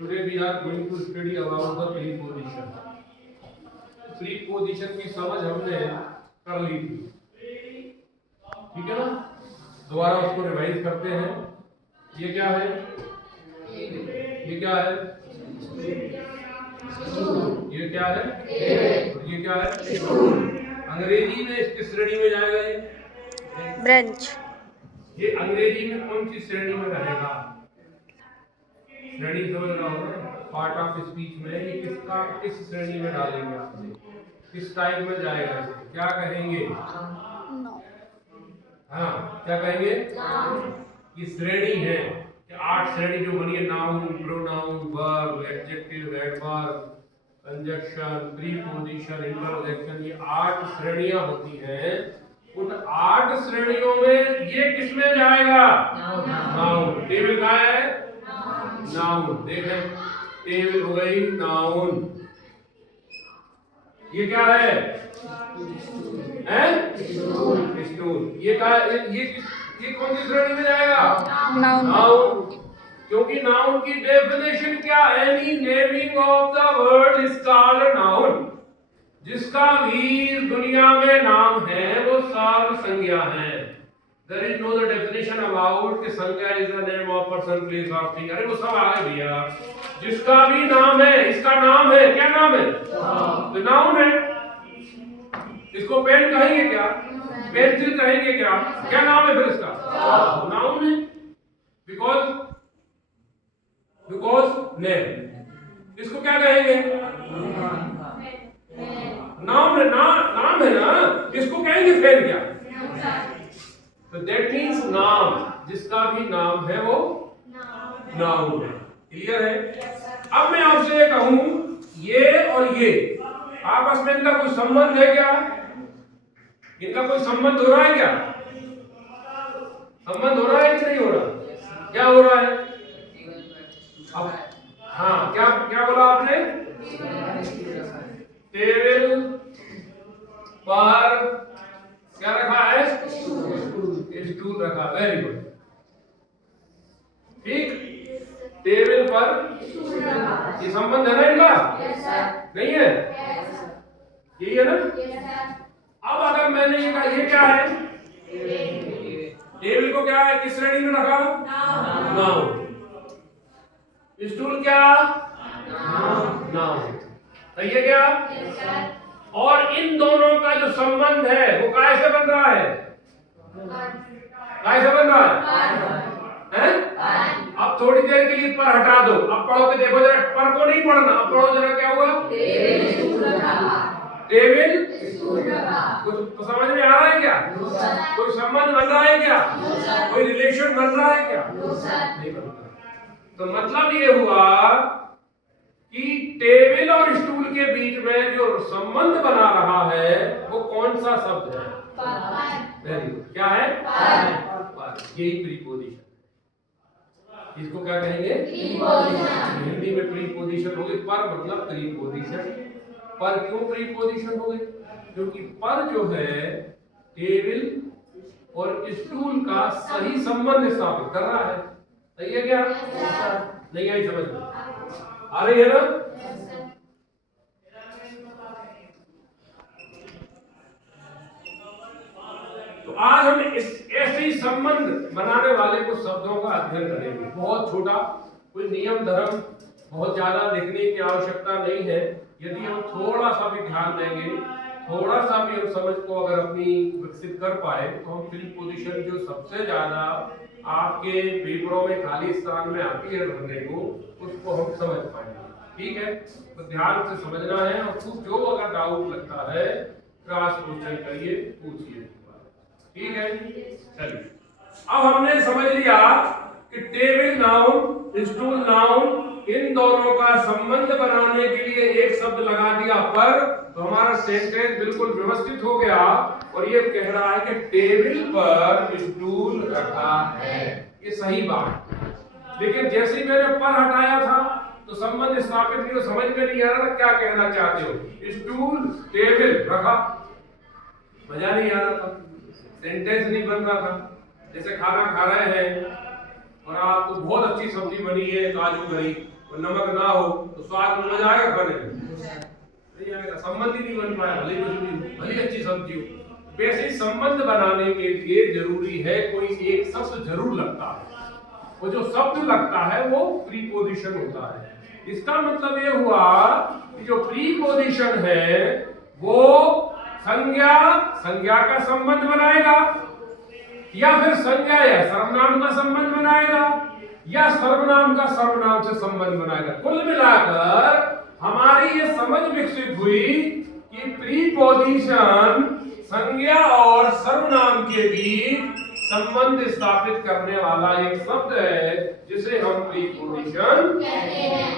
Today we are going to study about the preposition. Preposition की समझ हमने कर ली थी, ठीक है ना? दोबारा उसको रिवाइज करते हैं। ये क्या है? ये क्या है? ये क्या है? ये क्या है? अंग्रेजी में इसकी श्रेणी में जाएगा ये ब्रंच। ये अंग्रेजी में कौन सी श्रेणी में रहेगा? श्रेणी समझ रहा हो ना? पार्ट ऑफ स्पीच में ये किस श्रेणी में डालेंगे आपने? किस टाइप में जाएगा? इसे क्या कहेंगे? हाँ, क्या कहेंगे? ये श्रेणी है कि 8 श्रेणी जो बनी है, noun, pronoun, verb, adjective, adverb, conjunction, preposition, interjection, ये 8 श्रेणियां होती हैं। उन 8 श्रेणियों में ये किसमें जाएगा? नाउन। टेबल कहाँ है? नाउन। देखें, टेबल हो गई नाउन। ये क्या है? स्टूल। ये कौन सी श्रेणी में जाएगा? नाउन। क्योंकि नाउन की डेफिनेशन क्या? Any naming of the word is called noun. जिसका भी दुनिया में नाम है वो सर्व संज्ञा है। There is no definition about कि संज्ञा is the name of person, place or thing। अरे वो सब आगे भैया। जिसका भी नाम है, इसका नाम है, क्या नाम है? तो नाउन है। इसको पेन कहेंगे क्या? पेंसिल कहेंगे क्या? क्या नाम है फिर इसका? नाउन है। Because name. इसको क्या कहेंगे? नाम है ना, नाम है ना, इसको कहेंगे पेन क्या? तो दैट मीन्स नाम, जिसका भी नाम है वो नाउन है। क्लियर है? अब मैं आपसे ये कहूं, ये और ये आपस में इनका कोई संबंध है क्या? इनका कोई संबंध हो रहा है क्या? संबंध हो रहा है कि नहीं हो रहा? क्या हो रहा है? अब हाँ, क्या क्या बोला आपने? टेबल पर क्या रखा है? स्टूल रखा। Very good. ठीक, टेबल पर ये संबंध है ना इनका? नहीं है? यही है ना? अब अगर मैंने ये कहा, ये क्या है? टेबल को क्या है, किस श्रेणी में रखा? नाउन। स्टूल क्या? नाउन। तो ये क्या? और इन दोनों का जो संबंध है वो कैसे बन रहा है? कैसे बन रहा है? अब थोड़ी देर के लिए पर हटा दो। अब पढ़ो के देखो जरा, पर को नहीं पढ़ना। अब पढ़ो जरा, क्या होगा? टेबल कुछ तो समझ में आ रहा है क्या? कोई संबंध बन रहा है क्या? कोई रिलेशन बन रहा है क्या? नहीं बन रहा। तो मतलब ये हुआ कि टेबल और स्टूल के बीच में जो संबंध बना रहा है वो कौन सा शब्द है? Very good. क्या है? पर। यही प्रीपोजिशन। इसको क्या कहेंगे? हिंदी में प्रीपोजिशन हो गई। पर मतलब प्रीपोजिशन। पर क्यों प्रीपोजिशन हो गई? क्योंकि पर जो है टेबल और स्टूल का सही संबंध स्थापित कर रहा है। सही है क्या? नहीं आई समझ में? आ रही है ना? तो आज हम इस ऐसे ही संबंध बनाने वाले कुछ शब्दों का अध्ययन करेंगे। बहुत छोटा, कोई नियम धर्म बहुत ज्यादा लिखने की आवश्यकता नहीं है। यदि हम थोड़ा सा भी ध्यान देंगे, थोड़ा सा भी हम समझ को अगर अपनी विकसित कर पाए, तो हम प्रीपोजिशन जो सबसे ज्यादा आपके पेपरों में खाली स्थान में आती है भरने को, उसको हम समझ पाएंगे। ठीक है? तो ध्यान से समझना है और कुछ जो अगर डाउट लगता है क्रॉस क्वेश्चन करिए, पूछिए। ठीक है? चलिए, अब हमने समझ लिया कि टेबल नाउन, स्टूल नाउन, इन दोनों का संबंध बनाने के लिए एक शब्द लगा दिया पर, तो हमारा सेंटेंस बिल्कुल व्यवस्थित हो गया और ये कह रहा है कि टेबल पर स्टूल रखा है। ये सही बात। लेकिन जैसे ही मैंने पर हटाया था तो संबंध स्थापित नहीं, तो समझ में नहीं आ रहा था क्या कहना चाहते हो। स्टूल टेबल रखा, मजा नहीं आ रहा था, सेंटेंस नहीं बन रहा था। जैसे खाना खा रहे हैं और आपको बहुत अच्छी सब्जी बनी है काजू करी और नमक ना हो तो स्वाद में मजा आएगा खाने में? नहीं आएगा, संबंध ही नहीं बन पाया, भले कुछ भी भले अच्छी सब्जी हो। वैसे ही संबंध बनाने के लिए जरूरी है कोई एक शब्द जरूर लगता है, वो जो शब्द लगता है वो प्रीपोजिशन होता है। इसका मतलब ये हुआ कि जो प्रीपोजिशन है वो संज्ञा का संबंध बनाएगा, या फिर संज्ञा या सर्वनाम का संबंध बनाएगा, या सर्वनाम का सर्वनाम से संबंध बनाएगा। कुल मिलाकर हमारी ये समझ विकसित हुई कि प्रीपोजिशन संज्ञा और सर्वनाम के बीच संबंध स्थापित करने वाला एक शब्द है जिसे हम प्रीपोजिशन कहते हैं।